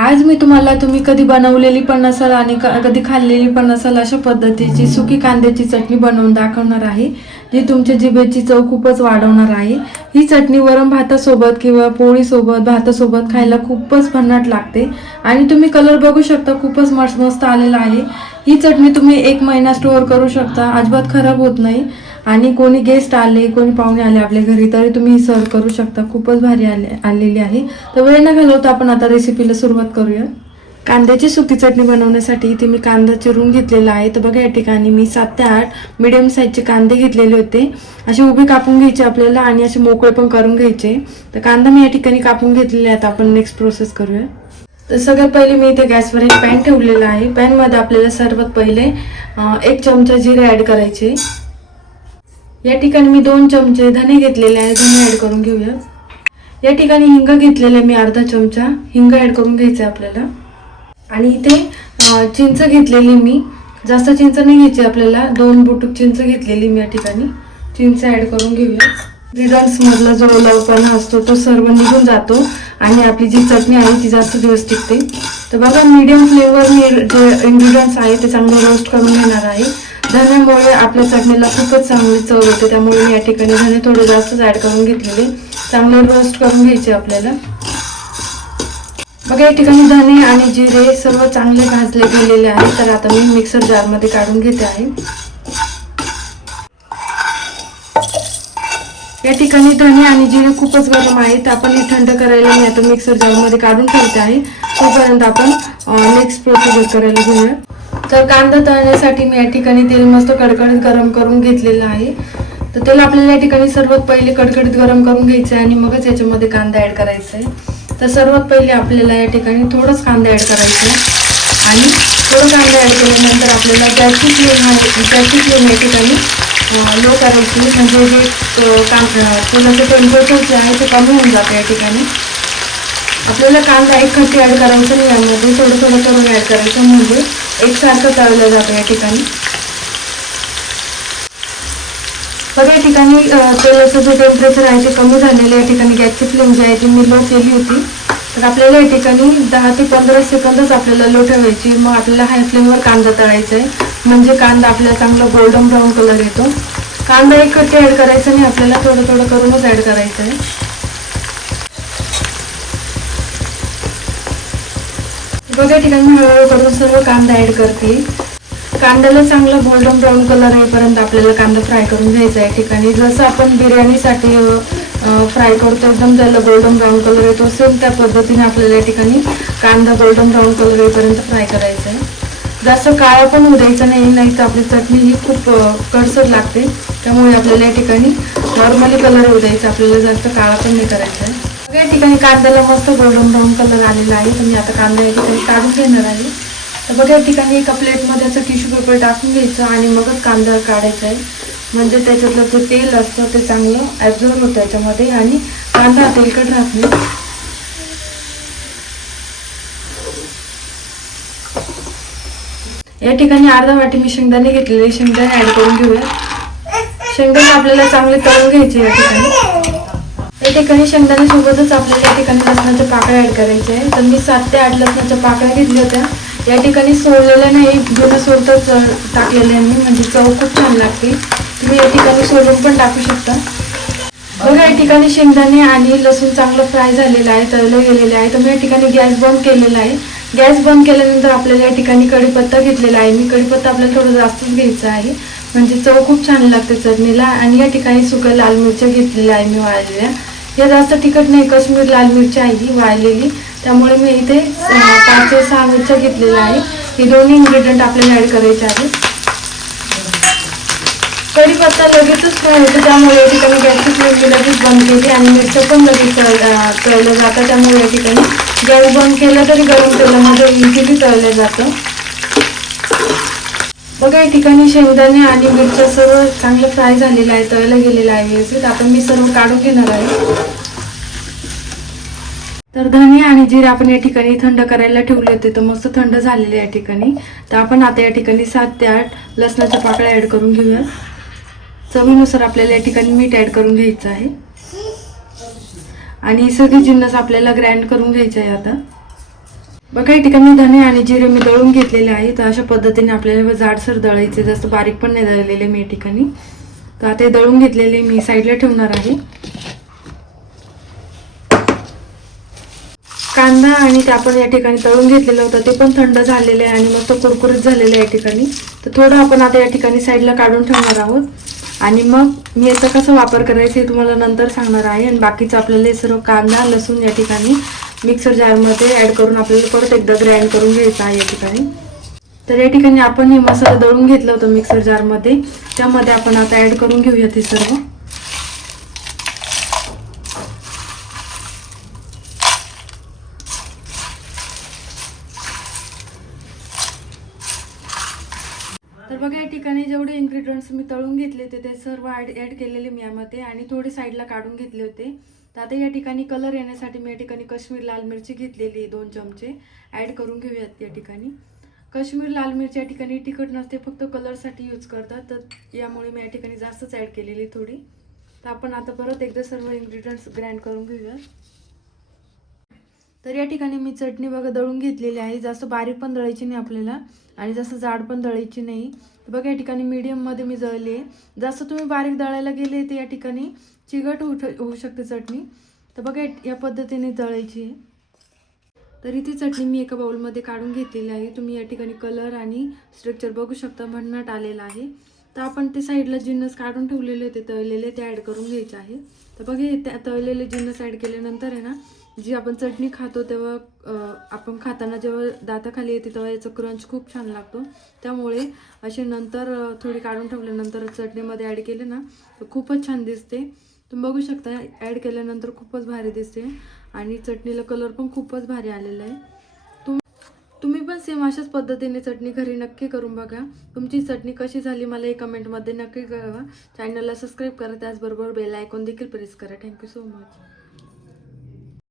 आज मी तुम्ही कधी बनवलेली पण नसाल आणि कधी खाल्लेली पण नसाल अशा पद्धतीची सुकी कांद्याची चटणी बनवून दाखवणार आहे, जी तुमच्या जिभेची चव खूपच वाढवणार आहे। ही चटणी वरण भातासोबत किंवा पोळीसोबत भातासोबत खायला खूपच भन्नाट लागते आणि तुम्ही कलर बघू शकता, खूपच मस्त आलेला आहे। ही चटणी तुम्ही 1 महिना स्टोअर करू शकता, अजिबात खराब होत नाही आणि कोणी गेस्ट आले, कोणी पाहुणे आले आपल्या घरी तरी तुम्ही सर्व करू शकता। खूपच भारी आलेली आहे। तर वेळ न घालवता आपण आता रेसिपीला सुरुवात करूया। कांद्याची सुकी चटणी बनवण्यासाठी इथे मी कांदा चिरून घेतलेला आहे। तर बघा या ठिकाणी मी 7 ते 8 मीडियम साईजचे कांदे घेतलेले होते। असे उभे कापून घ्यायचे आपल्याला आणि असे मोकळे पण करून घ्यायचे। तर कांदा मी या ठिकाणी कापून घेतलेले आहेत। आपण नेक्स्ट प्रोसेस करूया। तर सगळ्यात पहिले मी इथे गॅसवर एक पॅन ठेवलेला आहे। पॅन मध्ये आपल्याला सर्वात पहिले 1 चमचा जिरे ऍड करायचे। या ठिकाणी मी 2 चमचे धने घेतलेले आहेत, धने ऍड करून घेऊया। या ठिकाणी हिंग घेतलेले मी अर्धा चमचा, हिंग ऍड करून घ्यायचे आपल्याला। आणि इथे चिंच घेतलेली मी, जास्त चिंच नाही घ्यायची आपल्याला, 2 बुटुक चिंच घेतलेली मी या ठिकाणी, चिंच ऍड करून घेऊया। इंग्रेडियंट्स मधला जो ओलावपणा असतो तो सर्व निघून जातो आणि आपली जी चटणी आहे ती जास्त दिवस टिकते। तर बघा मीडियम फ्लेमवर मी जे इंग्रेडियंट्स आहे ते चांगले रोस्ट करून घेणार आहे। धन्यामुळे आपल्या चटणीला खूपच चांगली चव येते, त्यामुळे मी या ठिकाणी धने थोडे जास्तच ऍड करून घेतलेले, चांगले रोस्ट करून घ्यायचे आपल्याला। बघा या ठिकाणी धने आणि जिरे सर्व चांगले भाजले गेलेले आहे। तर आता मी मिक्सर जार मध्ये काढून घेते आहे। या ठिकाणी धने आणि जिरे खूपच गरम आहेत, आपण हे थंड करायला मी आता मिक्सर जार मध्ये काढून ठेवते आहे। तोपर्यंत आपण नेक्स्ट प्रोसिजर करायला घेऊया। तर कांदा तळण्यासाठी मी या ठिकाणी तेल मस्त कडकडीत गरम करून घेतलेलं आहे। तर तेल आपल्याला या ठिकाणी सर्वात पहिले कडकडीत गरम करून घ्यायचं आहे आणि मगच याच्यामध्ये कांदा ऍड करायचा आहे। तर सर्वात पहिले आपल्याला या ठिकाणी थोडंच कांदा ऍड करायचं आहे आणि थोडं कांदा ऍड केल्यानंतर आपल्याला गॅसची फ्लेम या ठिकाणी लो करायची, म्हणजे जे तेलाचं टेम्परेचर जे आहे ते कमी होऊन जातं। या ठिकाणी आपल्याला कांदा एकखट्टी ऍड करायचं नाही, यामध्ये थोडं थोडं करून ऍड करायचं, म्हणजे एकसारखं तळलं जातं। या ठिकाणी बघा या ठिकाणी तेलाचं जे टेम्परेचर आहे ते कमी झालेलं आहे। या ठिकाणी गॅसची फ्लेम जी आहे ती मी लो केली होती। तर आपल्याला या ठिकाणी 10 ते 15 सेकंदच आपल्याला लो ठेवायची, मग आपल्याला हाय फ्लेमवर कांदा तळायचा आहे, म्हणजे कांदा आपल्याला चांगला गोल्डन ब्राऊन कलर येतो। कांदा एकखट्टी ऍड करायचं नाही, आपल्याला थोडं थोडं करूनच ऍड करायचं आहे। बघा या ठिकाणी हळूहळू करून सर्व कांदा ऍड करते। कांद्याला चांगला गोल्डन ब्राऊन कलर येईपर्यंत आपल्याला कांदा फ्राय करून घ्यायचा आहे। या ठिकाणी जसं आपण बिर्याणीसाठी फ्राय करतो, एकदम त्याला गोल्डन ब्राऊन कलर येतो, सेम त्या पद्धतीने आपल्याला या ठिकाणी कांदा गोल्डन ब्राऊन कलर येईपर्यंत फ्राय करायचा आहे। जास्त काळा पण होऊ द्यायचा नाही, तर आपली चटणी ही खूप कडसर लागते, त्यामुळे आपल्याला या ठिकाणी नॉर्मली कलर होऊ द्यायचा, आपल्याला जास्त काळा पण नाही करायचा आहे। या ठिकाणी कांद्याला मस्त गोल्डन ब्राऊन कलर आलेला आहे, तर मी आता कांदा या ठिकाणी काढून घेणार आहे। तर बघा या ठिकाणी एका प्लेटमध्ये असं टिश्यू पेपर टाकून घ्यायचं आणि मगच कांदा काढायचा आहे, म्हणजे त्याच्यातलं जे तेल असतं ते चांगलं ॲब्झॉर्ब होतं याच्यामध्ये आणि कांदा तेलकट राहत नाही। या ठिकाणी अर्धा वाटी मी शेंगदाणे घेतलेले, शेंगदाणे ऍड करून घेऊया। शेंगदाणे आपल्याला चांगले तळून घ्यायचे। या ठिकाणी शेंगदाणे सोबतच आपल्याला या ठिकाणी लसणाच्या पाकळ्या ऍड करायच्या आहे। तर मी 7 ते 8 लसणाच्या पाकळ्या घेतल्या होत्या, या ठिकाणी सोललेल्या नाही, बिना सोलताच टाकलेल्या मी, म्हणजे चव खूप छान लागते। तुम्ही या ठिकाणी सोलून पण टाकू शकता। बघा या ठिकाणी शेंगदाणे आणि लसूण चांगलं फ्राय झालेलं आहे, तळलं गेलेलं आहे। तर मी या ठिकाणी गॅस बंद केलेला आहे। गॅस बंद केल्यानंतर आपल्याला या ठिकाणी कढीपत्ता घेतलेला आहे मी, कढीपत्ता आपल्याला थोडं जास्तच घ्यायचा आहे, म्हणजे चव खूप छान लागते चटणीला। आणि या ठिकाणी सुक्या लाल मिरच्या घेतलेल्या आहे मी वाळलेल्या, या जास्त तिखट नाही, काश्मीर लाल मिरची आहे ही वाळलेली, त्यामुळे मी इथे 5 ते 6 मिरच्या घेतलेल्या आहे। हे दोन्ही इन्ग्रेडियंट आपल्याला ऍड करायचे आहेत। कढीपत्ता लगेचच फ्राय होतो, त्यामुळे या ठिकाणी गॅसची फ्लेम मी लगेच बंद केली आणि मिरच्या पण लगेच तळल्या जातात, त्यामुळे या ठिकाणी गॅस बंद केला तरी गरम तेलामध्ये इझिली तळलं जातं। बघा या ठिकाणी शेंगदाणे आणि मिरच्या सर्व चांगलं फ्राय झालेलं आहे, तळलं गेलेलं आहे व्यवस्थित। आता मी सर्व काढून घेणार आहे। तर धने आणि जिरे आपण या ठिकाणी थंड करायला ठेवले होते, तर मस्त थंड झालेले या ठिकाणी। तर आपण आता या ठिकाणी 7 ते 8 लसणाच्या पाकळ्या ऍड करून घेऊया। चवीनुसार आपल्याला या ठिकाणी मीठ ऍड करून घ्यायचं आहे आणि सगळे जिन्नस आपल्याला ग्राइंड करून घ्यायचे आहे। आता बघा या ठिकाणी धने आणि जिरे मी दळून घेतलेले आहे. तर अशा पद्धतीने आपल्याला जाडसर दळायचे, जास्त बारीक पण नाही दळलेले मी या ठिकाणी. तर आता हे दळून घेतलेले मी साईडला ठेवणार आहे. कांदा आणि ते आपण या ठिकाणी तळून घेतलेलं होतं ते पण थंड झालेले आहे आणि मस्त कुरकुरीत झालेले आहे या ठिकाणी. तर थोडं आपण आता या ठिकाणी साईडला काढून ठेवणार आहोत आणि मग मी याचा कसा वापर करायचा हे तुम्हाला नंतर सांगणार आहे. आणि बाकीचं आपल्याला हे सर्व कांदा लसूण या ठिकाणी मिक्सर जारमध्ये ॲड करून आपल्याला परत एकदा ग्राइंड करून घ्यायचं आहे या ठिकाणी. तर या ठिकाणी आपण हे मसाला दळून घेतलं होतं मिक्सर जारमध्ये, त्यामध्ये आपण आता ॲड करून घेऊया ते सर्व. तर बघा या ठिकाणी जेवढे इन्ग्रेडियंट्स मी तळून घेतले होते ते सर्व ॲड केलेले मी यामध्ये आणि थोडे साईडला काढून घेतले होते. तर आता या ठिकाणी कलर येण्यासाठी मी या ठिकाणी काश्मीर लाल मिरची घेतलेली 2 चमचे ॲड करून घेऊयात. या ठिकाणी काश्मीर लाल मिरची या ठिकाणी तिखट नसते, फक्त कलरसाठी यूज करतात, तर यामुळे मी या ठिकाणी जास्तच ॲड केलेली थोडी. तर आपण आता परत एकदा सर्व इन्ग्रेडियंट्स ग्राइंड करून घेऊयात. तर या ठिकाणी मी चटणी बघा दळून घेतलेली आहे. जास्त बारीक पण दळायची नाही आपल्याला आणि जास्त जाड पण दळायची नाही. बघा या ठिकाणी मीडियममध्ये मी दळली आहे. जास्त तुम्ही बारीक दळायला गेले तर या ठिकाणी चिकट होऊ शकते चटणी. तर बघा या पद्धतीने दळायची आहे. तर इथे चटणी मी एका बाउलमध्ये काढून घेतलेली आहे. तुम्ही या ठिकाणी कलर आणि स्ट्रक्चर बघू शकता, भन्नाट आलेला आहे. तर आपण ते साईडला जिन्नस काढून ठेवलेले होते तळलेले ते ॲड करून घ्यायचे आहे. तर बघा हे तळलेले जिन्नस ॲड केल्यानंतर आहे ना, जी आपण चटणी खातो तेव्हा आपण खाताना जेव्हा दाताखाली येते तेव्हा याचा क्रंच खूप छान लागतो. त्यामुळे असे नंतर थोडी काढून ठेवल्यानंतर चटणीमध्ये ॲड केले ना तर खूपच छान दिसते. तुम्ही बघू शकता ॲड केल्यानंतर खूपच भारी दिसते आणि चटणीला कलर पण खूपच भारी आलेला आहे. तुम्ही पण सेम अशाच पद्धतीने चटणी घरी नक्की करून बघा. तुमची चटणी कशी झाली मला हे कमेंटमध्ये नक्की कळवा. चॅनलला सबस्क्राईब करा, त्याचबरोबर बेल आयकॉन देखील प्रेस करा. Thank you so much.